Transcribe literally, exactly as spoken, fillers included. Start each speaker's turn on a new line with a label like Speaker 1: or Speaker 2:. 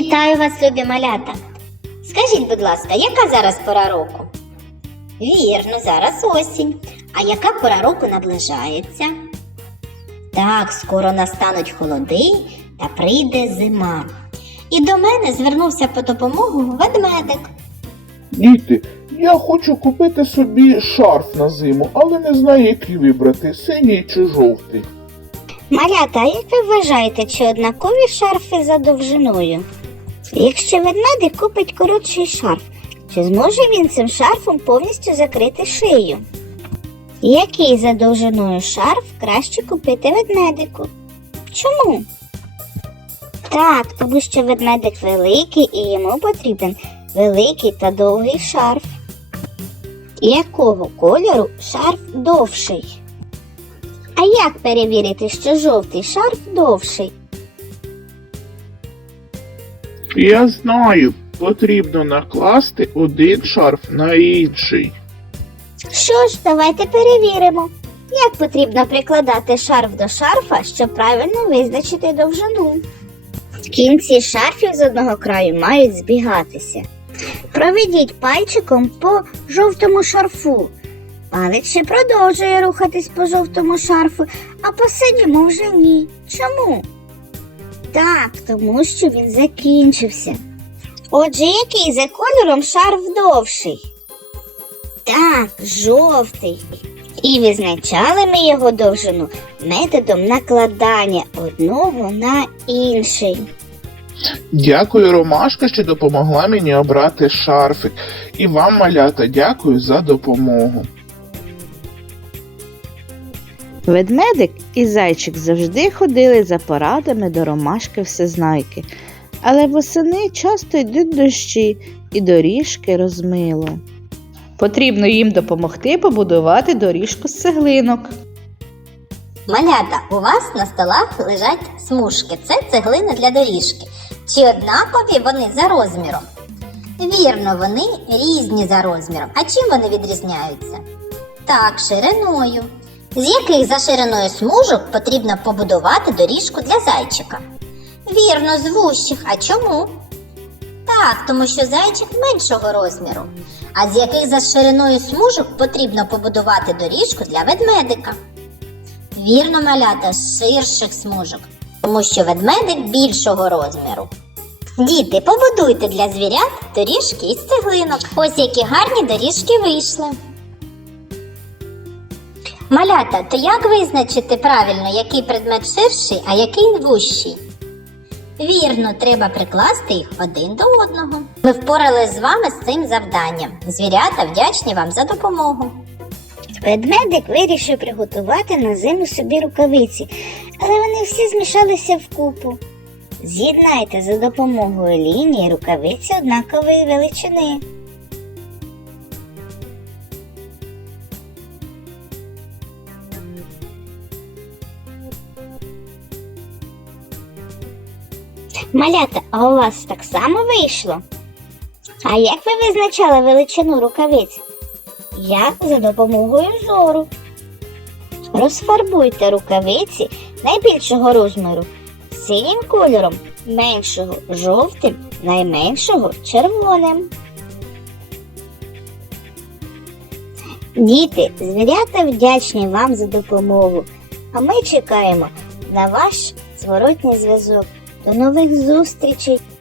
Speaker 1: Вітаю вас, любі малята! Скажіть, будь ласка, яка зараз пора року? Вірно, зараз осінь. А яка пора року наближається? Так, скоро настануть холоди та прийде зима. І до мене звернувся по допомогу ведмедик.
Speaker 2: Діти, я хочу купити собі шарф на зиму, але не знаю, який вибрати, синій чи жовтий.
Speaker 1: Малята, а як ви вважаєте, чи однакові шарфи за довжиною? Якщо ведмедик купить коротший шарф, чи зможе він цим шарфом повністю закрити шию? Який за довжиною шарф краще купити ведмедику? Чому? Так, тому що ведмедик великий і йому потрібен великий та довгий шарф. Якого кольору шарф довший? А як перевірити, що жовтий шарф довший?
Speaker 2: Я знаю, потрібно накласти один шарф на інший.
Speaker 1: Що ж, давайте перевіримо, як потрібно прикладати шарф до шарфа, щоб правильно визначити довжину. Кінці шарфів з одного краю мають збігатися. Проведіть пальчиком по жовтому шарфу. Палець ще продовжує рухатись по жовтому шарфу, а по синьому вже ні. Чому? Так, тому що він закінчився. Отже, який за кольором шарф довший? Так, жовтий. І визначали ми його довжину методом накладання одного на інший.
Speaker 2: Дякую, Ромашка, що допомогла мені обрати шарфик. І вам, малята, дякую за допомогу.
Speaker 3: Ведмедик і зайчик завжди ходили за порадами до Ромашки Всезнайки, але восени часто йдуть дощі і доріжки розмило. Потрібно їм допомогти побудувати доріжку з цеглинок.
Speaker 1: Малята, у вас на столах лежать смужки. Це цеглини для доріжки. Чи однакові вони за розміром? Вірно, вони різні за розміром. А чим вони відрізняються? Так, шириною. З яких за шириною смужок потрібно побудувати доріжку для зайчика? Вірно, з вущих. А чому? Так, тому що зайчик меншого розміру. А з яких за шириною смужок потрібно побудувати доріжку для ведмедика? Вірно, малята, з ширших смужок, тому що ведмедик більшого розміру. Діти, побудуйте для звірят доріжки із цеглинок. Ось які гарні доріжки вийшли. Малята, то як визначити правильно, який предмет ширший, а який вущий? Вірно, треба прикласти їх один до одного. Ми впоралися з вами з цим завданням. Звірята вдячні вам за допомогу. Ведмедик вирішив приготувати на зиму собі рукавиці, але вони всі змішалися вкупу. З'єднайте за допомогою лінії рукавиці однакової величини. Малята, а у вас так само вийшло? А як ви визначали величину рукавиць? Я за допомогою зору. Розфарбуйте рукавиці найбільшого розміру синім кольором, меншого жовтим, найменшого червоним. Діти, звірята вдячні вам за допомогу, а ми чекаємо на ваш зворотній зв'язок. До нових зустрічей!